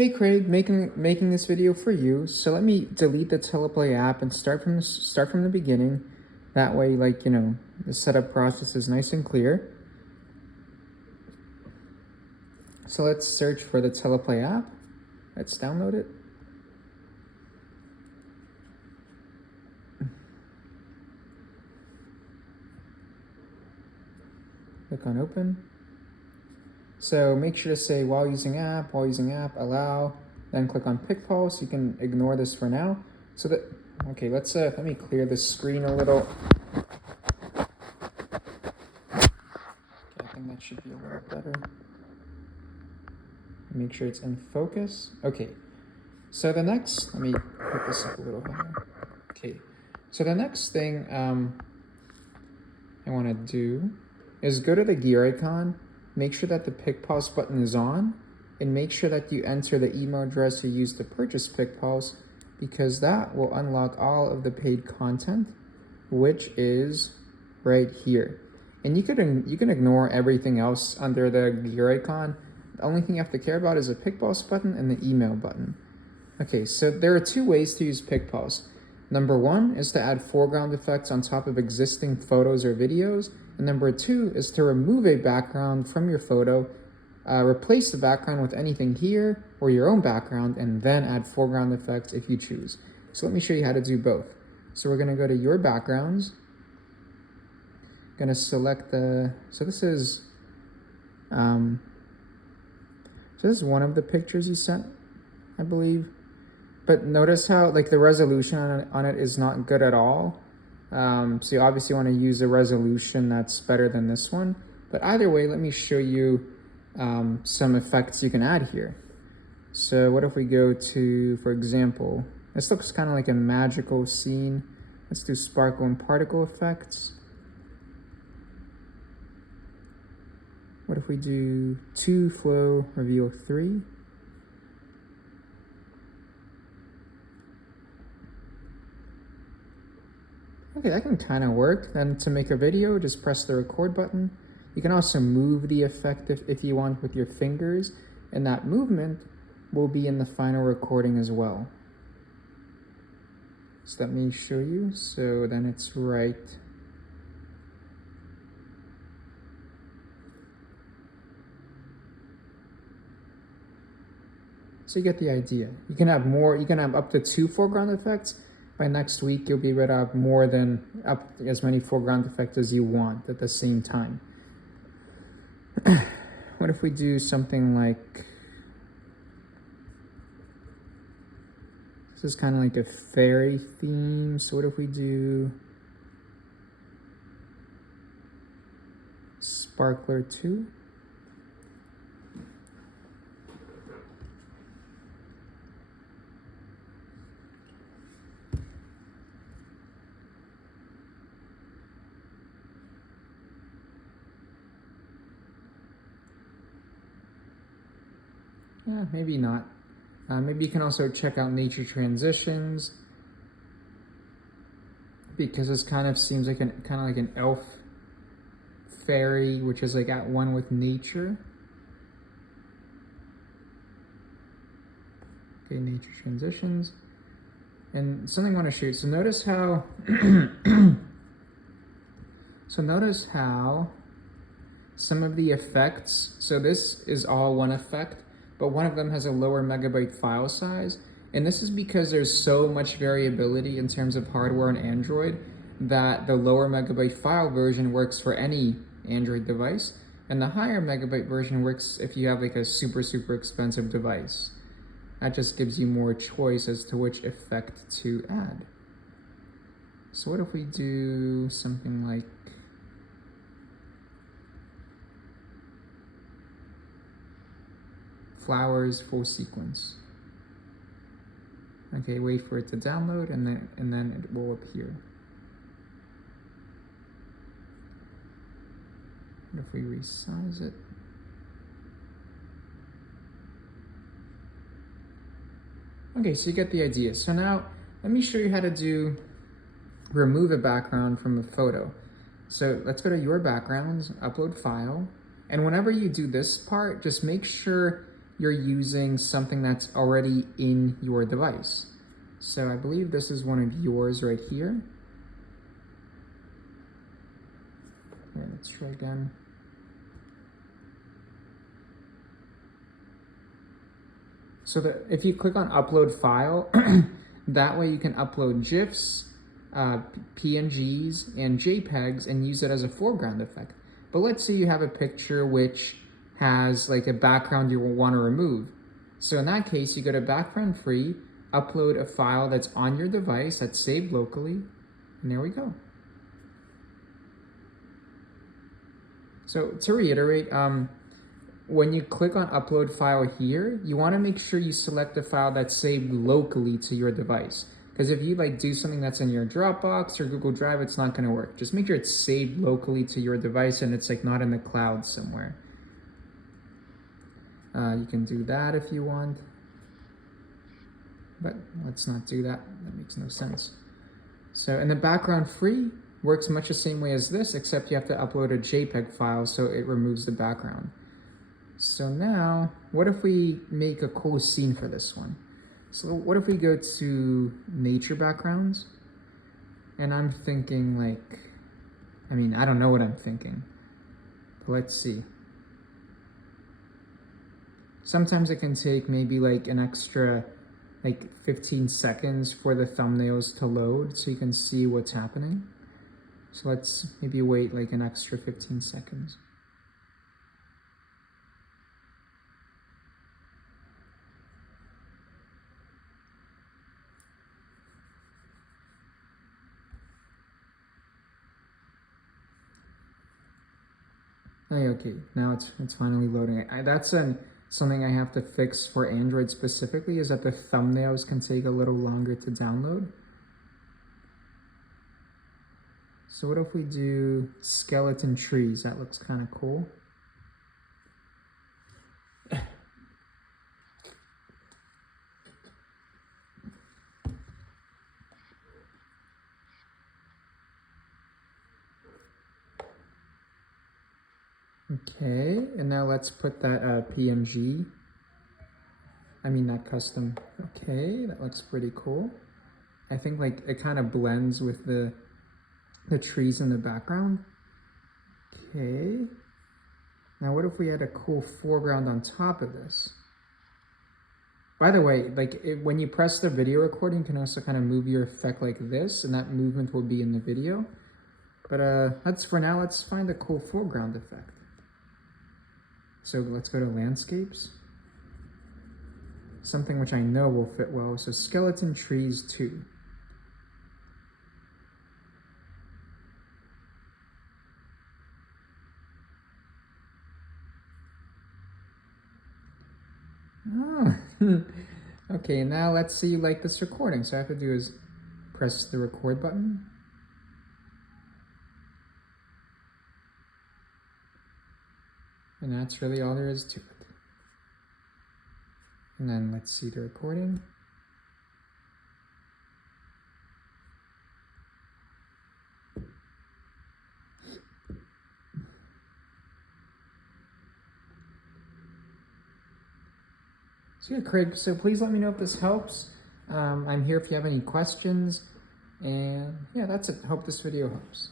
Hey Craig, making this video for you. So let me delete the teleplay app and start from the beginning. That way, the setup process is nice and clear. So let's search for the teleplay app. Let's download it. Click on open. So make sure to say while using app, allow, then click on PicPulse. You can ignore this for now. Okay, let me clear the screen a little. Okay, I think that should be a little better. Make sure it's in focus. Okay, so the next, let me put this up a little higher. Okay, so the next thing I want to do is go to the gear icon. Make sure that the PicPulse button is on, and make sure that you enter the email address you used to purchase PicPulse, because that will unlock all of the paid content, which is right here. And you can ignore everything else under the gear icon. The only thing you have to care about is the PicPulse button and the email button. Okay, so there are two ways to use PicPulse. Number one is to add foreground effects on top of existing photos or videos. And number two is to remove a background from your photo, replace the background with anything here or your own background, and then add foreground effects if you choose. So let me show you how to do both. So we're gonna go to your backgrounds. Gonna select so this is one of the pictures you sent, I believe. But notice how the resolution on it is not good at all. So you obviously want to use a resolution that's better than this one. But either way, let me show you some effects you can add here. So what if we go to, for example, this looks kind of like a magical scene. Let's do sparkle and particle effects. What if we do 2 flow, reveal 3? Okay, that can kind of work. Then to make a video, just press the record button. You can also move the effect if you want with your fingers, and that movement will be in the final recording as well. So let me show you. So then it's right. So you get the idea. You can have more, you can have up to 2 foreground effects. By next week, you'll be able to have as many foreground effects as you want at the same time. What if we do something like, this is kind of like a fairy theme. So what if we do Sparkler 2? Maybe not. Maybe you can also check out nature transitions, because this kind of seems like an elf fairy, which is at one with nature. Okay, nature transitions. And something I want to show you. So notice how some of the effects, so this is all one effect, but one of them has a lower megabyte file size. And this is because there's so much variability in terms of hardware on Android that the lower megabyte file version works for any Android device, and the higher megabyte version works if you have a super expensive device. That just gives you more choice as to which effect to add. So what if we do something like, flowers full sequence? Okay, wait for it to download, and then it will appear. What if we resize it? Okay, so you get the idea. So now let me show you how to remove a background from a photo. So let's go to your backgrounds, upload file, and whenever you do this part, just make sure you're using something that's already in your device. So I believe this is one of yours right here. Here, let's try again. So if you click on upload file, that way you can upload GIFs, PNGs, and JPEGs and use it as a foreground effect. But let's say you have a picture which has like a background you will want to remove. So in that case, you go to background free, upload a file that's on your device that's saved locally, and there we go. So to reiterate, when you click on upload file here, you want to make sure you select the file that's saved locally to your device. Because if you do something that's in your Dropbox or Google Drive, it's not going to work. Just make sure it's saved locally to your device and it's not in the cloud somewhere. You can do that if you want, but let's not do that. That makes no sense. So in the background free works much the same way as this, except you have to upload a JPEG file so it removes the background. So now, what if we make a cool scene for this one? So what if we go to nature backgrounds? And I'm thinking I don't know what I'm thinking, but let's see. Sometimes it can take maybe an extra 15 seconds for the thumbnails to load so you can see what's happening. So let's maybe wait an extra 15 seconds. Okay, now it's finally loading. That's something I have to fix for Android specifically, is that the thumbnails can take a little longer to download. So what if we do skeleton trees? That looks kind of cool. Okay, and now let's put that PNG. That custom. Okay, that looks pretty cool. I think it kind of blends with the trees in the background. Okay. Now what if we had a cool foreground on top of this? By the way, when you press the video recording, you can also kind of move your effect like this, and that movement will be in the video. But that's for now. Let's find a cool foreground effect. So let's go to landscapes. Something which I know will fit well. So skeleton trees 2. Oh, okay, now let's see you like this recording. So all I have to do is press the record button. And that's really all there is to it. And then let's see the recording. So yeah, Craig, so please let me know if this helps. I'm here if you have any questions. And yeah, that's it. Hope this video helps.